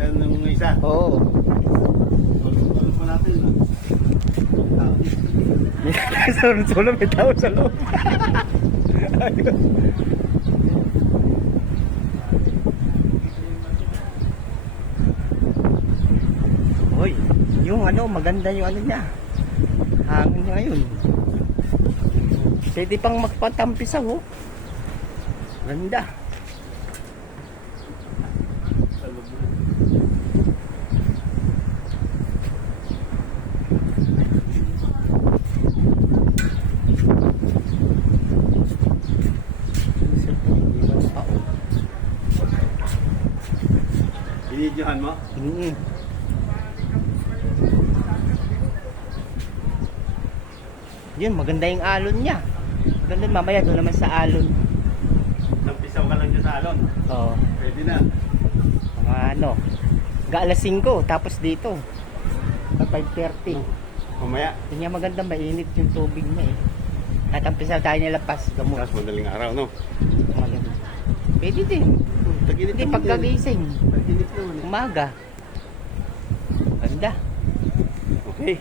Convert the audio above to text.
Saan nung isa? Oo. Tulog pa natin. Solo may tao sa loob. Ayun. Hoy, yung ano, maganda yung ano niya. Hangin niya ngayon. Pwede pang magpatampisaw, oh. Ganda. Binidyohan mo? Yun, maganda yung alon niya. Maganda, mamaya doon naman sa alon. Tampisaw ka lang dyan sa alon. Oo. Pwede na. Mga ano, alas 5, tapos dito. 5:30. Mamaya. Hindi nga maganda, mainit yung tubig niya eh. At ang pisa tayo nilapas, gamot. Tapos madaling araw, no? Maganda. Pwede din. Taginip Hindi, pagkagising. Taginip naman eh. Umaga. Ganda. Okay.